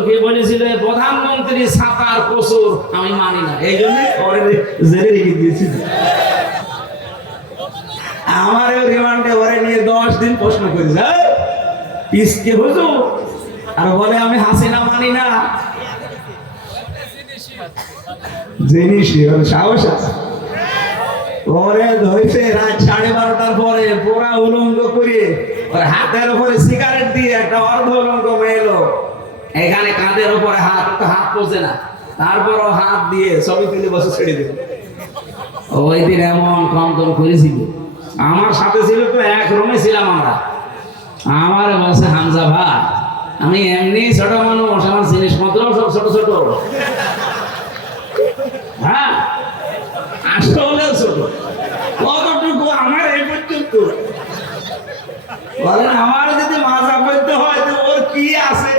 হুজুরকে বলেছিল প্রধানমন্ত্রী ছাতার কসুর আমি মানি না, এই জন্য জেলে রেখে দিয়েছি। আমারও রিমান্ডে ওরে নিয়ে 10 দিন প্রশ্ন করেছে, পিসকে হুজুর, আর বলে আমি হাসিনা মানি না। জিনিসই ওর সাহস আছে। পরে ধরেছে রাত 12:30টার পরে পুরা উলঙ্গ করে ওর হাতের উপরে সিগারেট দিয়ে একটা অর্ধ উলঙ্গ মেয়ে লোক, এখানে কাঁধের উপরে হাত, তো হাত পৌঁছে না, তারপরও হাত দিয়ে ছবি তুলে বসে ছেড়ে দিল। ওই দিন এমন কমদম করেছিল। আমার সাথে ছিল তো, এক রুমে ছিলাম আমরা। আমার বলছে হামজা ভাই, আমি এমনি ছোট মানুষ, আমার জিনিসপত্র সব ছোট ছোট। হ্যাঁ আসলে ছোট, কতটুকু আমার এই পর্যন্ত। বলেন আমার যদি মাজা করতে হয় তো ওর কি আছে।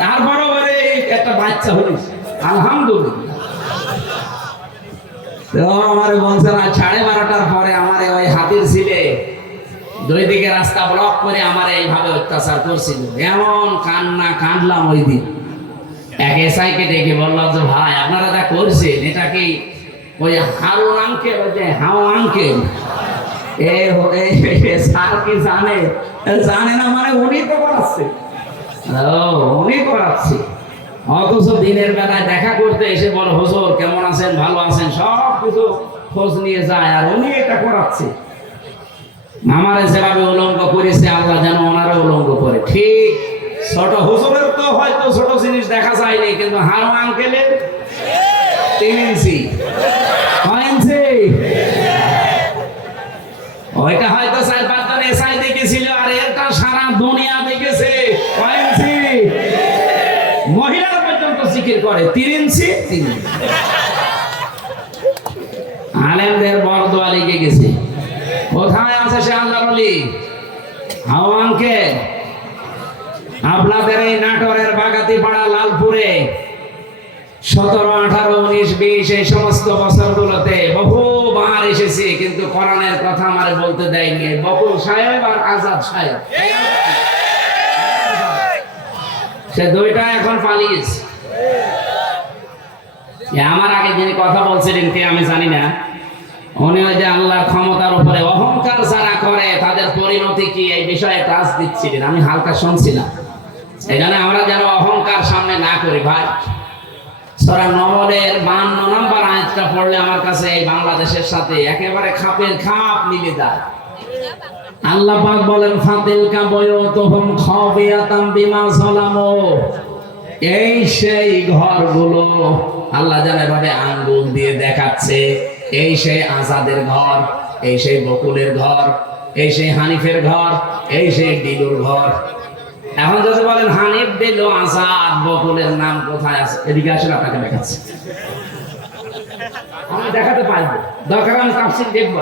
তারপরে ওরে একটা বাচ্চা হলিস, আলহামদুলিল্লাহ। তো আমার বলছে না 12:30টার পরে আমার ওই হাতির ছিলে 2 দিকে রাস্তা ব্লক করে আমার এইভাবে অত্যাচার করছিল। এমন কান্না কাঁদলাম ওই দিন। এক এসআইকে ডেকে বললাম যে ভাই আপনারা যা করছেন এটা কি ওই হারুন আঙ্কেল, ওই যে হাও আঙ্কেল স্যার কি জানে? জানে না মানে উনি তো করাচ্ছে। উনি করাচ্ছে, অথচ দিনের বেলায় দেখা করতে এসে বল হুজুর কেমন আছেন, ভালো আছেন, সব কিছু খোঁজ নিয়ে যায়, আর উনি এটা করাচ্ছে। আমারে যেভাবে উলঙ্গ করেছে আল্লাহ যেন ওনারা উলঙ্গ করে। ঠিক ছোট হুজুরের তো হয়তো ছোট জিনিস দেখা যায়নি, কিন্তু হারু আঙ্কেলের 3 ইঞ্চি 6 ইঞ্চি, ওইটা হয়তো 4-5 জন এসআই দেখেছিল, আর এটা সারা দুনিয়া দেখেছে। 6 ইঞ্চি মহিলারা পর্যন্ত জিকির করে 3 ইঞ্চি 3 ইঞ্চি। আলেমদের বরদোয়া লেগে গেছে। কোথায় আছে সে আল্লাহর ওলি? হাও আঙ্কেল, আপনাদের এই নাটোরের বাগাতিপাড়া, লালপুরে 17, 18, 19, 20 এই সমস্ত বছরগুলোতে বহুবার এসেছি, কিন্তু কোরআনের কথা আমার বলতে দেয়নি। বকুল সাহেব আর আজাদ সাহেব, সে দুইটা এখন পালিয়েছে। আমার আগে যিনি কথা বলছিলেন কে আমি জানি না, উনি ওই যে আল্লাহর ক্ষমতার উপরে অহংকার যারা করে তাদের পরিণতি কি এই বিষয়ে ক্লাস দিচ্ছিলেন, আমি হালকা শুনছিলাম। এখানে আমরা যেন অহংকার সামনে না করি ভাই। সূরা নমলের 52 নম্বর আয়াতটা পড়লে আমার কাছে এই বাংলাদেশের সাথে একেবারে খাপের খাপ মিলে যায়। আল্লাহ পাক বলেন ফাতিলকা বুয়ুতুহুম খাবিয়াতাম বিমা যালামু, এই সেই ঘরগুলো আল্লাহ যেন এভাবে আঙ্গুল দিয়ে দেখাচ্ছে, এই সেই আজাদের ঘর, এই সেই বকুলের ঘর, এই সেই হানিফের ঘর, এই সেই ডিলুর ঘর। এখন যদি বলেন হানিফ, ডিলু, আজাদ, বকুলের নাম কোথায় আছে, এদিকে আসলে আপনাকে দেখাচ্ছে। আমি দেখাতে পারবো, দরকার আমি তাফসীর দেখবো,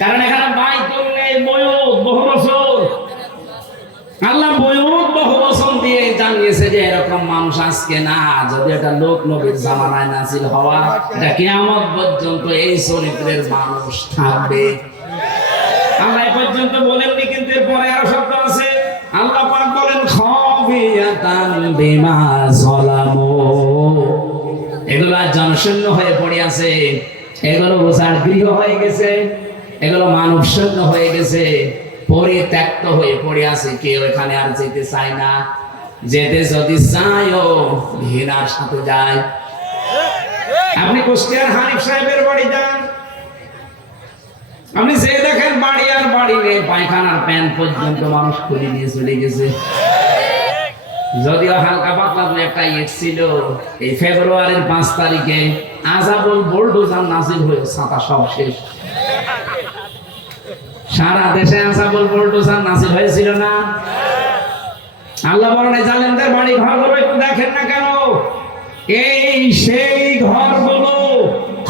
কারণ এখানে বাইতুল নেই, বয়ুত বহু বছর। আল্লাহ বয়ুত বহু বছর দিয়ে জানিয়েছে যে এরকম মানুষ আজকে না, যদি এটা লোক নবীর জামানায় নাজিল হওয়া, এটা কিয়ামত পর্যন্ত এই চরিত্রের মানুষ থাকবে। আল্লাহ পর্যন্ত বলেননি, কিন্তু এরপরে আরো শব্দ আছে। আল্লাহ পাক বলেন খাবিয়াতান বিমা যালামু, এগুলো আজ জনশূন্য হয়ে পড়ে আছে, এগুলো উজাড় গৃহ হয়ে গেছে, এগুলো মানব শূন্য হয়ে গেছে, পরিত্যক্ত হয়ে পড়ে আছে। কেউ এখানে আর যেতে চায় না, যেতে যদি চায়ও ঘৃণার সাথে যায়। আপনি কুষ্টিয়ার হানিফ সাহেবের বাড়ি যান, আপনি যে দেখেন বাড়ি আর বাড়ি নেই, পায়খানার প্যান্ট পর্যন্ত মানুষ খুলে নিয়ে চলে গেছে। যদিও হালকা পাতলা একটা ইট ছিল, এই ফেব্রুয়ারির 5 তারিখে আযাবুল বুলডোজার নাজিল হয়ে ছাতা সব শেষ। সারা দেশে আযাবুল বুলডোজার নাজিল হয়েছিল না? আল্লাহ বলেন জালেমদের বাড়ি ঘরগুলো একটু দেখেন না কেন, এই সেই ঘরগুলো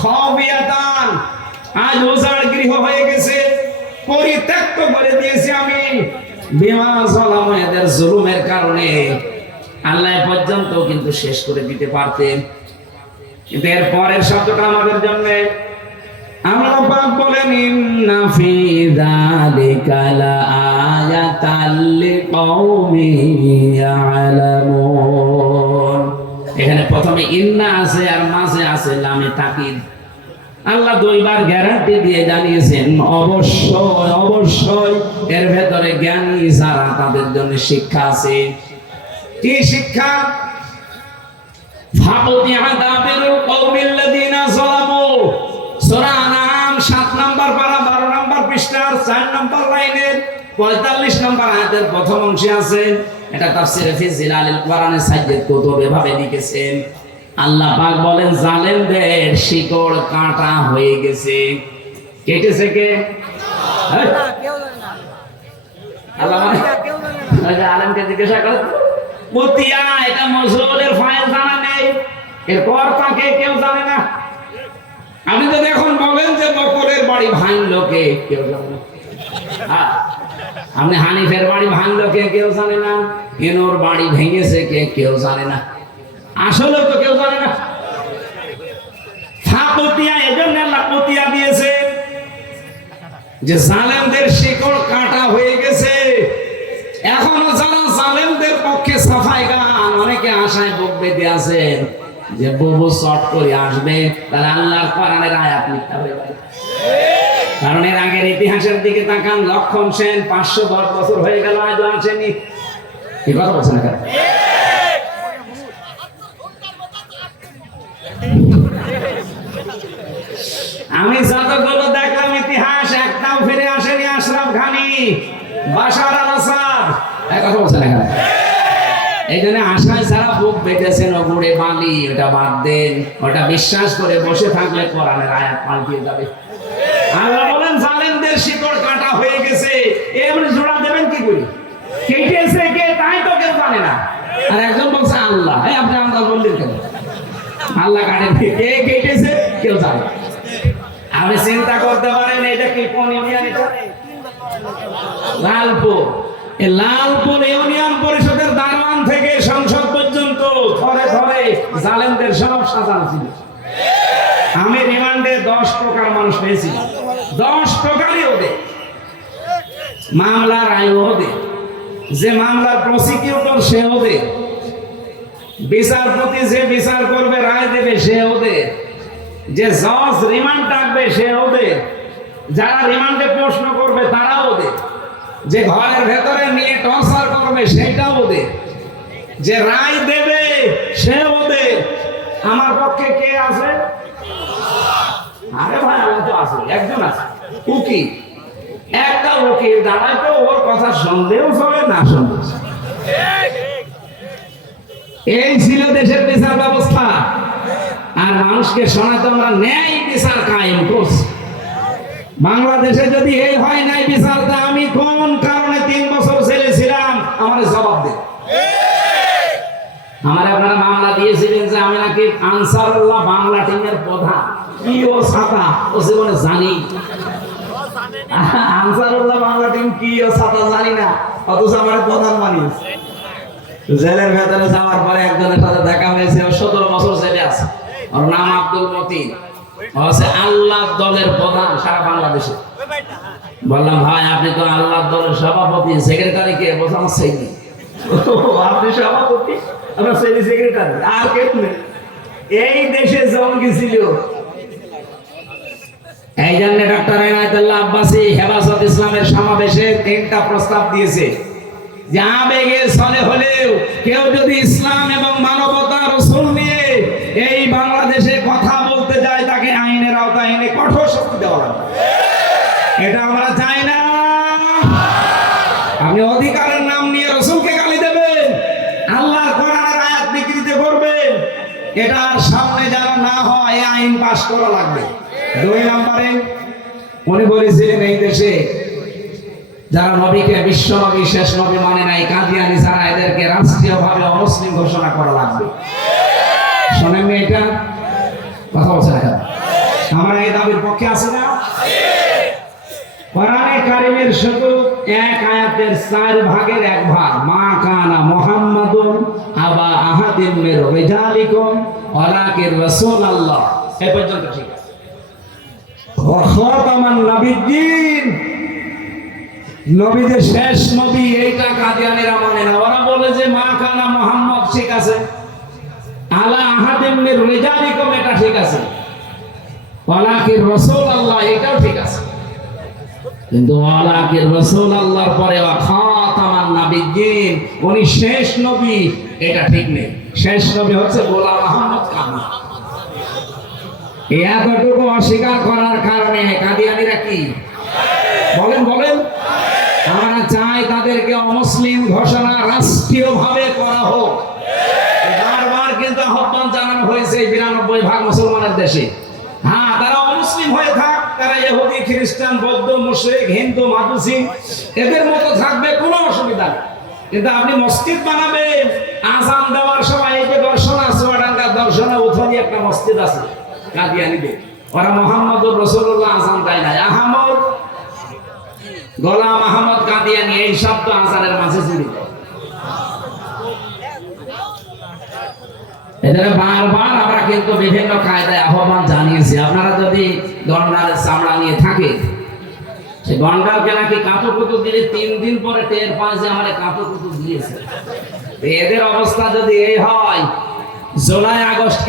খাবিয়াতান, আজ উজাড় গৃহ হয়ে গেছে, পরিত্যক্ত করে দিয়েছি আমি। বিমা যালামু, এদের জুলুমের কারণে। আল্লাহ পর্যন্ত কিন্তু শেষ করে দিতে পারতেন, কিন্তু এর পরের শব্দটা আমাদের জন্য। আল্লাহ পাক বলেন ইন্না ফি যালিকা লাআয়াত আয়াতাল লিকাউমিন ইয়ালামুন। এখানে প্রথমে ইন্না আছে আর মাঝে আছে লামে তাকিদ। আল্লাহ দুইবার গ্যারান্টি দিয়ে জানিয়েছেন অবশ্যই অবশ্যই এর ভেতরে জ্ঞানী যারা তাদের জন্য শিক্ষা আছে। কি শিক্ষা? ফাকুতিয়া দাবিরুল কওমিল্লাযিনা যালামু, সূরা আনআম 7 নম্বর পারা 12 নম্বর পৃষ্ঠার 4 নম্বর লাইনের 45 নম্বর আয়াতের প্রথম অংশে আছে। এটা তাফসীরে ফি জিলালিল কোরআনে সাজ্জাদ কুতুব এভাবে লিখেছেন। আল্লাহ পাক বলেন জালেমদের শিকড় কাটা হয়ে গেছে। কেটেছে কে? আল্লাহ মানে আলেমকে জিজ্ঞাসা করে মুতিয়া, এটা মজরুলের ফাইল জানা নেই, এর কর্তাকে কেউ জানে না। আপনি যদি এখন বলেন যে বকরের বাড়ি ভাঙলো কে, কেউ জানে না। আপনি হানিফের বাড়ি ভাঙলো কে, কেউ জানে না। ইনোর বাড়ি ভেঙেছে কে, কেউ জানে না। আসলে তো কেউ জানে না। ফাকুতিয়া এজন্য আল্লাহ কুতিয়া দিয়েছে যে জালেমদের শিকড় কাটা হয়ে গেছে। এখনো যারা জালেমদের পক্ষে সাফাই গান অনেকে আশায় বুক বেঁধে আছেন যে বহু শর্ট করে আসবে, তাহলে আল্লাহর কোরআনের আয়াত মিথ্যা হয়ে যাবে। কারণ এর আগের ইতিহাসের দিকে তাকান, লক্ষণ সেন 510 বছর হয়ে গেল আজও আসেনি। কি কথা বলছেন না? আমি যতগুলো দেখলাম ইতিহাস একটাও ফিরে আসেনি। আশরাফ ঘানি, বাশার আল আসাদ, কথা বলছেন এখানে। এই জন্য আশায় যারা বুক বেঁধেছেন ওগুড়ে বালি, ওটা বাদ দেন। ওটা বিশ্বাস করে বসে থাকলে কোরআনের আয়াত পাল্টিয়ে যাবে। আল্লাহ বলেন জালেমদের শিকড় কাটা হয়ে গেছে। এমন জোড়া দেবেন কি করে? কেটেছে কে তাই তো কেউ জানে না। আর একজন বলছে আল্লাহ। আপনি আল্লাহ বললেন কেন? আল্লাহ কাটেন, কে কেটেছে কেউ জানে। আপনি চিন্তা করতে পারেন এটা কি কোন ইউনিয়ন? এটা লালপুর। এই লালপুর ইউনিয়ন পরিষদের দারোয়ান থেকে সংসদ পর্যন্ত ধরে ধরে জালেমদের সব সাজানো ছিল। আমি রিমান্ডে 10 প্রকার মানুষ পেয়েছি। 10 প্রকারই ওদের মামলার আয় ওদের, যে মামলার প্রসিকিউটর সে ওদের, বিচারপতি যে বিচার করবে রায় দেবে সে ওদের, যে জজ রিমান্ড ডাকবে সে ওদের, যারা রিমান্ডে প্রশ্ন করবে তারা ওদের, যে ঘরের ভেতরে নিয়ে টর্চার করবে সেটা ওদের, যে রায় দেবে সে ওদের। আমার পক্ষে কে আছে? আরে ভাই আল্লাহ তো আছে, একজন আছে উকিল। একটা উকিল দাঁড়ায় তো ওর কথা শুনলেও চলে, না শুনলেও। এই ছিল দেশের বিচার ব্যবস্থা। আর মানুষকে শোনাতে আমরা ন্যায় বিচার কায়েম করছি। বাংলাদেশে যদি এই হয় নাই বিচারটা, আমি কোন কারণে 3 বছর জেলে ছিলাম আমার জবাব দেন। আমার আপনারা মামলা দিয়েছিলেন যে আমি নাকি আনসারুল্লাহ বাংলা টিমের প্রধান। কি ও ছাতা ও জীবনে জানি? আনসারুল্লাহ বাংলা টিম কি ও ছাতা জানি না, অথচ আমার প্রধান বানিয়েছে। জেলের ভেতরে যাওয়ার পরে একজনের সাথে দেখা হয়েছে, 17 বছর জেলে আছে। ওর নাম আব্দুল মতিন, আল্লাহ দলের প্রধান সারা বাংলাদেশে। বললাম ভাই আপনি তো আল্লাহ দলের সভাপতি, সেক্রেটারি কে? বললাম সেইনি। আপনি সভাপতি, আমরা সেইনি সেক্রেটারি, আর কে? এই দেশে জঙ্গি ছিল। এই জন্য ডক্টর এনায়েতুল্লাহ আব্বাসী হেফাজত ইসলামের সমাবেশে 3টা প্রস্তাব দিয়েছে যে আবেগে চলে হলেও কেউ যদি ইসলাম এবং মানবতা রাসূল নিয়ে এই বাংলাদেশে কথা বলতে যায় তাকে আইনের আওতায় এনে কঠোর শাস্তি দেওয়া হবে। এটা আমরা চাই না। আপনি অধিকারের নাম নিয়ে রাসূলকে গালি দেবেন, আল্লাহর কোরআনের আয়াত বিকৃতি করবেন, এটার সামনে যেন না হয় এই আইন পাস করা লাগবে। 2 নম্বরে উনি বলেছিলেন এই দেশে যারা নবীকে বিশ্ব নবী শেষ নবী মানে নাই, কাদিয়ানি যারা, এদেরকে রাষ্ট্রীয়ভাবে অমুসলিম ঘোষণা করা লাগবে। শোনেননি এটা? কথা বলছেন না? আমরা এই দাবির পক্ষে আছি না? কোরআনে কারীমের শুধু এক আয়াতের 4 ভাগের 1 ভাগ, মা কানা মুহাম্মাদুন আবা আহাদিন মির রিজালিকুম ওয়ালাকিন রাসূলুল্লাহ, এই পর্যন্ত ঠিক আছে। ওয়া খাতামান নাবিয়্যিন, নবীদের শেষ নবী এইটা কাদিয়ানীরা মানে না। ওরা বলে যে মা কানা মুহাম্মদ ঠিক আছে, আলা আহাদিম মির রিজালিকুম এটা ঠিক আছে, ওয়ালাকিন রাসূলুল্লাহ এটাও ঠিক আছে, কিন্তু ওয়ালাকিন রাসূলুল্লাহর পরে ওয়া খাতামান নাবিয়্যিন উনি শেষ নবী এটা ঠিক নেই। শেষ নবী হচ্ছে গোলাম আহমদ কানা। এতটুকু অস্বীকার করার কারণে কাদিয়ানীরা কি বলেন বলেন? আমরা চাই তাদেরকে অমুসলিম ঘোষণা রাষ্ট্রীয়ভাবে করা হোক। বারবার কিন্তু আহ্বান জানানো হয়েছে 92% মুসলমানের দেশে। হ্যাঁ, তারা অমুসলিম হয়ে থাক, তারা ইহুদি, খ্রিস্টান, বৌদ্ধ, মুশরিক, হিন্দু, মাদুসি এদের মতো থাকবে, কোনো অসুবিধা নেই। কিন্তু আপনি মসজিদ বানাবেন, আযান দেওয়ার সময় এই যে দর্শন আছে, ওয়াডাঙ্গা দর্শনে উঠোনি একটা মসজিদ আছে কাদিয়ানীদের, ওরা মুহাম্মদুর রাসূলুল্লাহ আযান দেয় না, আহমদ গোলাম আহমদ কাদিয়ানী এই শব্দ আযানের মাঝে জড়িত। এদের বারবার আমরা কিন্তু বিভিন্ন কায়দায় আহ্বান জানিয়েছি। আপনারা যদি গন্ডারের চামড়া নিয়ে থাকে, সে গন্ডারকে নাকি কাঁতুকুতু দিলে 3 দিন পরে টের পায় যে আমার কাঁতুকুতু দিয়েছে। এদের অবস্থা যদি এই হয়, জুলাই আগস্ট